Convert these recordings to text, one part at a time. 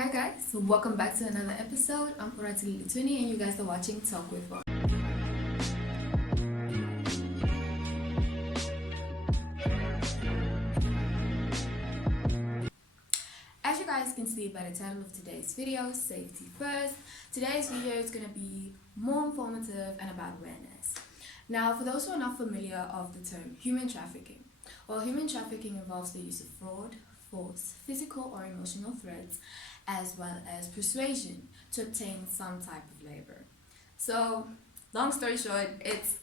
Hi guys, so welcome back to another episode. I'm Poratili Lituni and you guys are watching Talk with Ron. As you guys can see by the title of today's video, Safety First, today's video is going to be more informative and about awareness. Now, for those who are not familiar of the term human trafficking, well, human trafficking involves the use of fraud, force, physical or emotional threats, as well as persuasion to obtain some type of labor. So, long story short, it's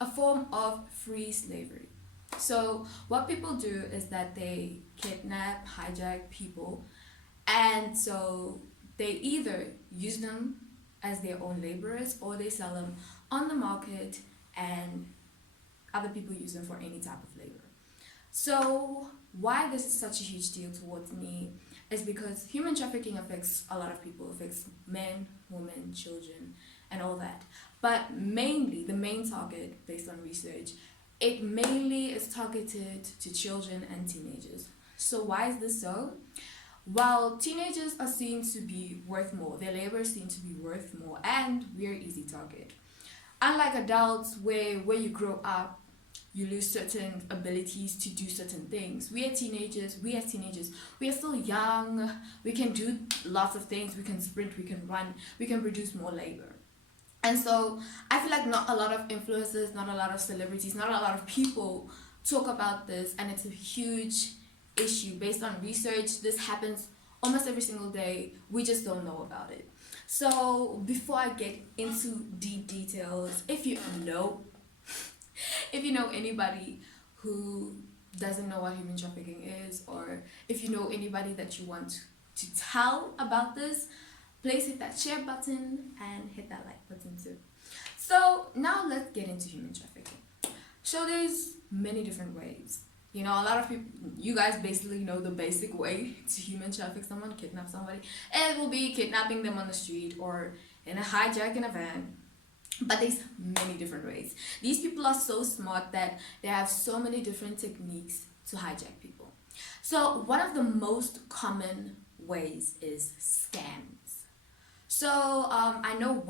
a form of free slavery. So, what people do is that they kidnap, hijack people, and so they either use them as their own laborers or they sell them on the market and other people use them for any type of labor. So, why this is such a huge deal towards me is because human trafficking affects a lot of people, affects men, women, children, and all that. But mainly, the main target, based on research, it mainly is targeted to children and teenagers. So why is this so? Well, teenagers are seen to be worth more, their labor is seen to be worth more, and we're an easy target. Unlike adults, where you grow up, you lose certain abilities to do certain things. We as teenagers, we are still young, we can do lots of things, we can sprint, we can run, we can produce more labor. And so I feel like not a lot of influencers, not a lot of celebrities, not a lot of people talk about this, and it's a huge issue. Based on research, this happens almost every single day, we just don't know about it. So before I get into deep details, if you know anybody who doesn't know what human trafficking is, or if you know anybody that you want to tell about this, please hit that share button and hit that like button too. So now let's get into human trafficking. So there's many different ways. A lot of people, you guys basically know the basic way to human traffic someone, kidnap somebody. It will be kidnapping them on the street or in a hijack in a van. But there's many different ways. These people are so smart that they have so many different techniques to hijack people. So one of the most common ways is scams. So I know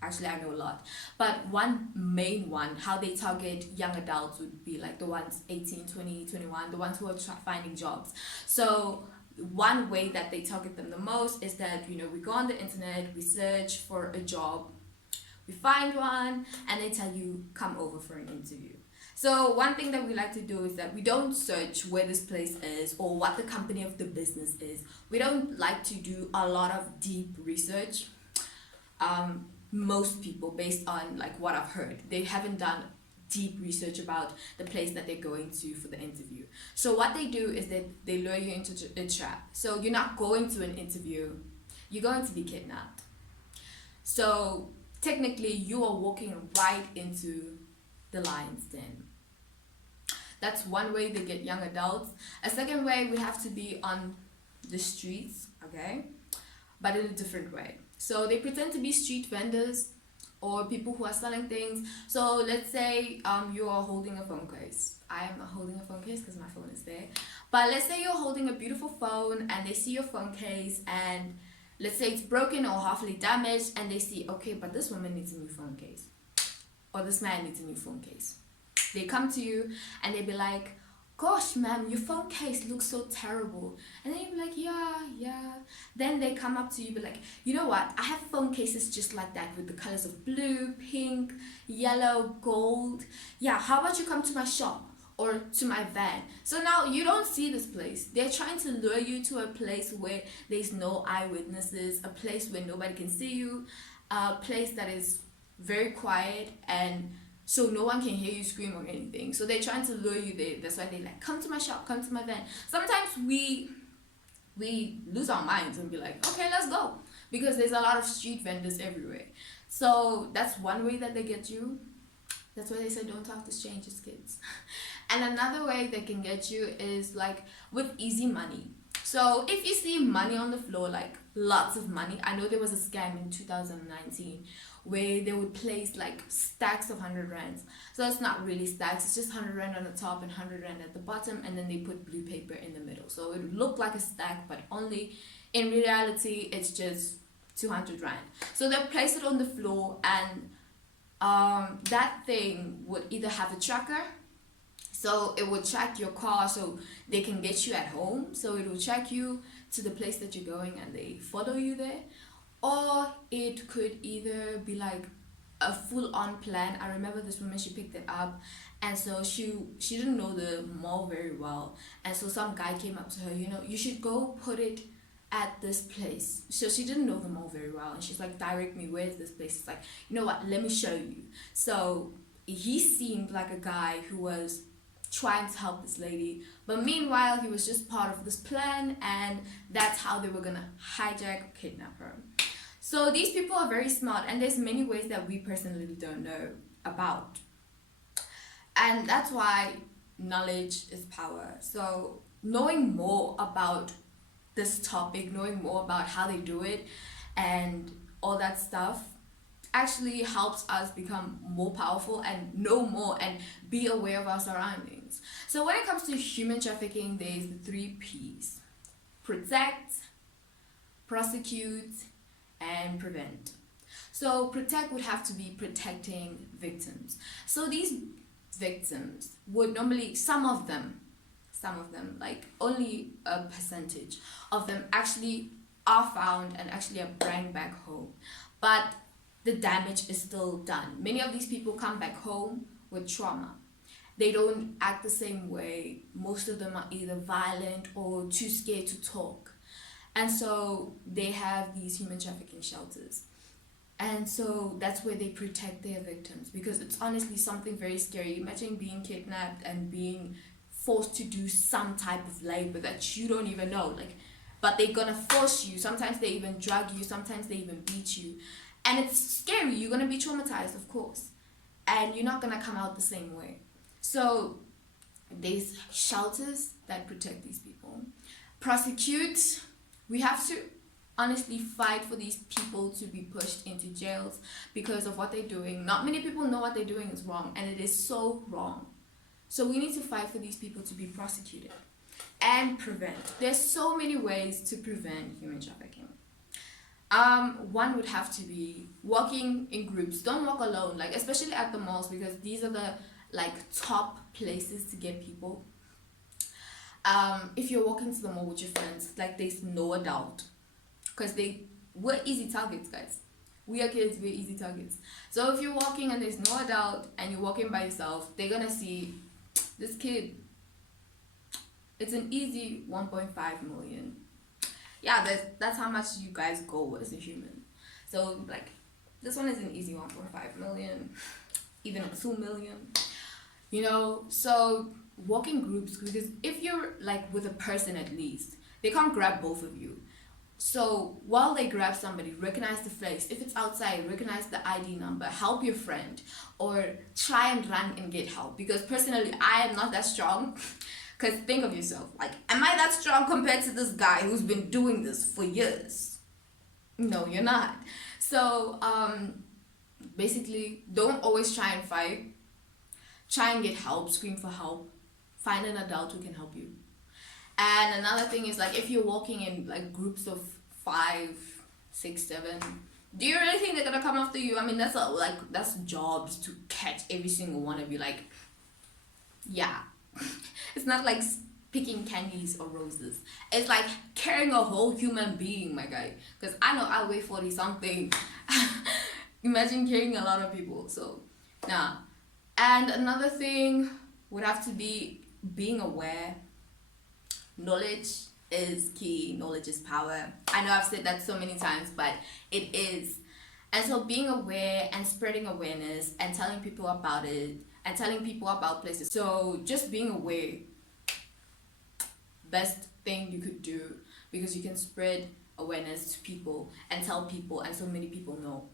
a lot, but one main one, how they target young adults would be like the ones 18, 20, 21, the ones who are finding jobs. So one way that they target them the most is that, we go on the internet, we search for a job, we find one, and they tell you, come over for an interview. So one thing that we like to do is that we don't search where this place is or what the company of the business is. We don't like to do a lot of deep research. Most people, based on like what I've heard, they haven't done deep research about the place that they're going to for the interview. So what they do is that they lure you into a trap. So you're not going to an interview, you're going to be kidnapped. So technically you are walking right into the lion's den. That's one way they get young adults. A second way, we have to be on the streets, okay, but in a different way. So they pretend to be street vendors or people who are selling things. So let's say you are holding a phone case. I am not holding a phone case because my phone is there, but let's say you're holding a beautiful phone and they see your phone case, and let's say it's broken or halfly damaged, and they see, okay, but this woman needs a new phone case, or this man needs a new phone case. They come to you and they be like, gosh, ma'am, your phone case looks so terrible. And then you be like, yeah. Then they come up to you, be like, you know what? I have phone cases just like that with the colors of blue, pink, yellow, gold. Yeah, how about you come to my shop or to my van? So now you don't see this place. They're trying to lure you to a place where there's no eyewitnesses, a place where nobody can see you, a place that is very quiet, and so no one can hear you scream or anything. So they're trying to lure you there. That's why they like, come to my shop, come to my van. Sometimes we lose our minds and be like, okay, let's go, because there's a lot of street vendors everywhere. So that's one way that they get you. That's why they say don't talk to strangers, kids. And another way they can get you is like with easy money. So if you see money on the floor, like lots of money, I know there was a scam in 2019 where they would place like stacks of 100 rands. So it's not really stacks, it's just 100 rand on the top and 100 rand at the bottom, and then they put blue paper in the middle. So it would look like a stack, but only In reality, it's just 200 rand. So they place it on the floor, and that thing would either have a tracker, so it would track your car so they can get you at home. So it will track you to the place that you're going and they follow you there. Or it could either be like a full-on plan. I remember this woman, she picked it up, and so she didn't know the mall very well, and so some guy came up to her, you should go put it at this place. So she didn't know the mall very well, and she's like, direct me, where's this place? It's like, you know what, let me show you. So he seemed like a guy who was trying to help this lady, but meanwhile he was just part of this plan, and that's how they were gonna hijack, kidnap her. So these people are very smart, and there's many ways that we personally don't know about, and that's why knowledge is power. So knowing more about this topic, knowing more about how they do it and all that stuff, actually helps us become more powerful and know more and be aware of our surroundings. So when it comes to human trafficking, there's the 3 P's: protect, prosecute, and prevent. So protect would have to be protecting victims. So these victims would normally, some of them, like only a percentage of them actually are found and actually are brought back home. But the damage is still done. Many of these people come back home with trauma. They don't act the same way. Most of them are either violent or too scared to talk. And so they have these human trafficking shelters. And so that's where they protect their victims, because it's honestly something very scary. Imagine being kidnapped and being forced to do some type of labor that you don't even know. But they're gonna force you. Sometimes they even drug you. Sometimes they even beat you. And it's scary. You're gonna be traumatized, of course. And you're not gonna come out the same way. So there's shelters that protect these people. Prosecute. We have to honestly fight for these people to be pushed into jails because of what they're doing. Not many people know what they're doing is wrong, and it is so wrong. So we need to fight for these people to be prosecuted. And prevent. There's so many ways to prevent human trafficking. One would have to be walking in groups. Don't walk alone, especially at the malls, because these are the top places to get people. If you're walking to the mall with your friends, there's no adult, because we're easy targets, guys. We are kids, we're easy targets. So if you're walking and there's no adult and you're walking by yourself, they're gonna see this kid. It's an easy 1.5 million. Yeah, that's how much you guys go as a human. So this one is an easy 1.5 million, even a 2 million. So walk in groups, because if you're with a person, at least they can't grab both of you. So while they grab somebody, recognize the face. If it's outside, recognize the ID number, help your friend, or try and run and get help. Because personally, I am not that strong. Because think of yourself, am I that strong compared to this guy who's been doing this for years? No, you're not. So basically, don't always try and fight. Try and get help, scream for help. Find an adult who can help you. And another thing is, if you're walking in groups of 5, 6, 7, do you really think they're gonna come after you? I mean, that's jobs to catch every single one of you. Yeah. It's not picking candies or roses. It's carrying a whole human being, my guy. Because I know I weigh 40 something. Imagine carrying a lot of people. So, nah. And another thing would have to be being aware. Knowledge is key. Knowledge is power. I know I've said that so many times, but it is. And so being aware and spreading awareness and telling people about it and telling people about places. So just being aware, best thing you could do, because you can spread awareness to people and tell people, and so many people know.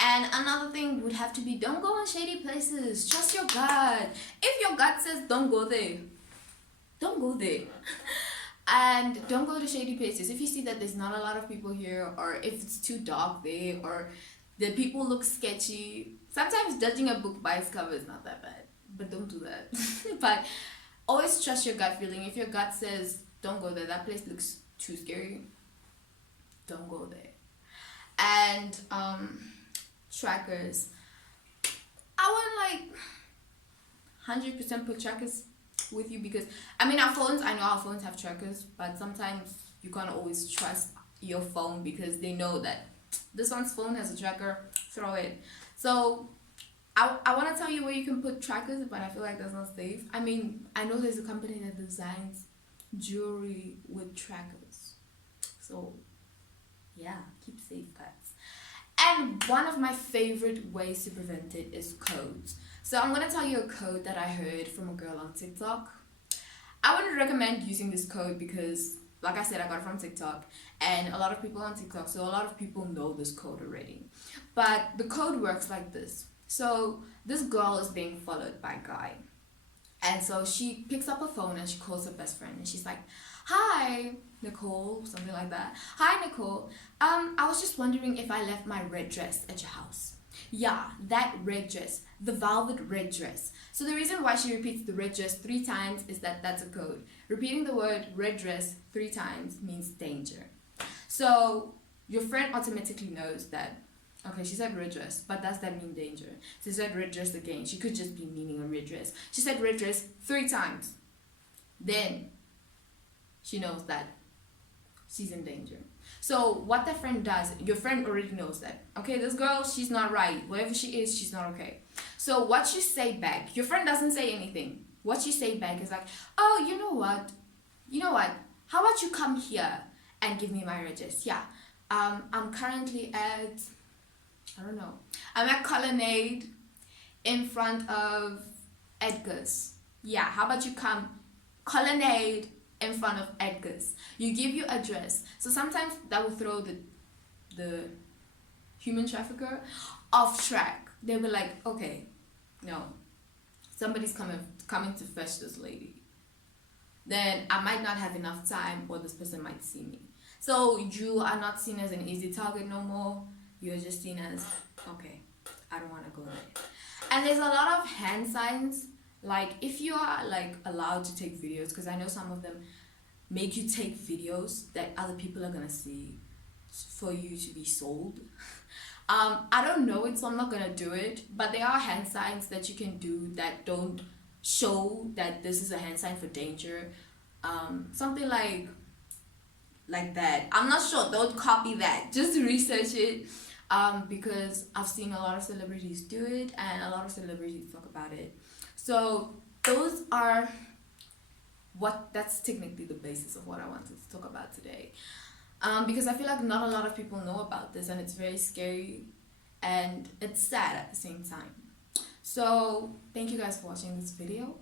And another thing would have to be, don't go in shady places. Trust your gut. If your gut says don't go there, don't go there. And don't go to shady places. If you see that there's not a lot of people here, or if it's too dark there, or the people look sketchy. Sometimes judging a book by its cover is not that bad, but don't do that. But always trust your gut feeling. If your gut says don't go there, that place looks too scary, don't go there. And trackers, I wouldn't like 100% put trackers with you, because I mean, I know our phones have trackers, but sometimes you can't always trust your phone because they know that this one's phone has a tracker, throw it. So I want to tell you where you can put trackers, but I feel like that's not safe. I mean, I know there's a company that designs jewelry with trackers. So yeah, keep safe, guys. And one of my favorite ways to prevent it is codes. So I'm gonna tell you a code that I heard from a girl on TikTok. I wouldn't recommend using this code because, like I said, I got it from TikTok, and a lot of people on TikTok, so a lot of people know this code already. But the code works like this. So this girl is being followed by a guy, and so she picks up her phone and she calls her best friend, and she's like, "Hi, Nicole," something like that. "Hi, Nicole. I was just wondering if I left my red dress at your house." Yeah, that red dress, the velvet red dress. So the reason why she repeats the red dress 3 times is that that's a code. Repeating the word red dress 3 times means danger. So your friend automatically knows that, okay, she said red dress, but does that mean danger? She said red dress again. She could just be meaning a red dress. She said red dress 3 times. Then she knows that she's in danger. So what that friend does, your friend already knows that, okay, this girl, she's not right. Whatever she is, she's not okay. So what you say back, your friend doesn't say anything. What you say back is like, "Oh, you know what? How about you come here and give me my address? Yeah. I'm currently at, I don't know. I'm at Colonnade in front of Edgar's. Yeah, how about you come Colonnade in front of Edgar's." You give your address. So sometimes that will throw the human trafficker off track. They'll be like, "Okay, no, somebody's coming to fetch this lady. Then I might not have enough time, or this person might see me." So you are not seen as an easy target no more. You're just seen as, okay, I don't want to go there. And there's a lot of hand signs. Like if you are like allowed to take videos, because I know some of them make you take videos that other people are gonna see for you to be sold. I don't know it, so I'm not gonna do it, but there are hand signs that you can do that don't show that this is a hand sign for danger. Something like that. I'm not sure, don't copy that, just research it, because I've seen a lot of celebrities do it and a lot of celebrities talk about it. So those are that's technically the basis of what I wanted to talk about today, because I feel like not a lot of people know about this, and it's very scary and it's sad at the same time. So thank you guys for watching this video.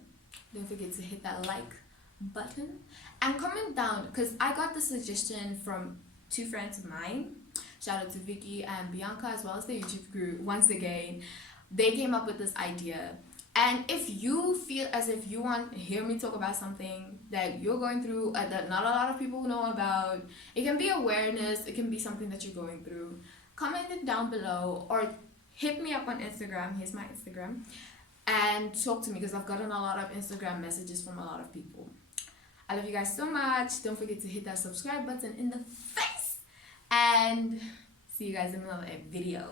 Don't forget to hit that like button and comment down, because I got the suggestion from 2 friends of mine. Shout out to Vicky and Bianca, as well as the YouTube crew. Once again, they came up with this idea. And if you feel as if you want to hear me talk about something that you're going through, that not a lot of people know about, it can be awareness, it can be something that you're going through, comment it down below or hit me up on Instagram. Here's my Instagram. And talk to me, because I've gotten a lot of Instagram messages from a lot of people. I love you guys so much. Don't forget to hit that subscribe button in the face. And see you guys in another video.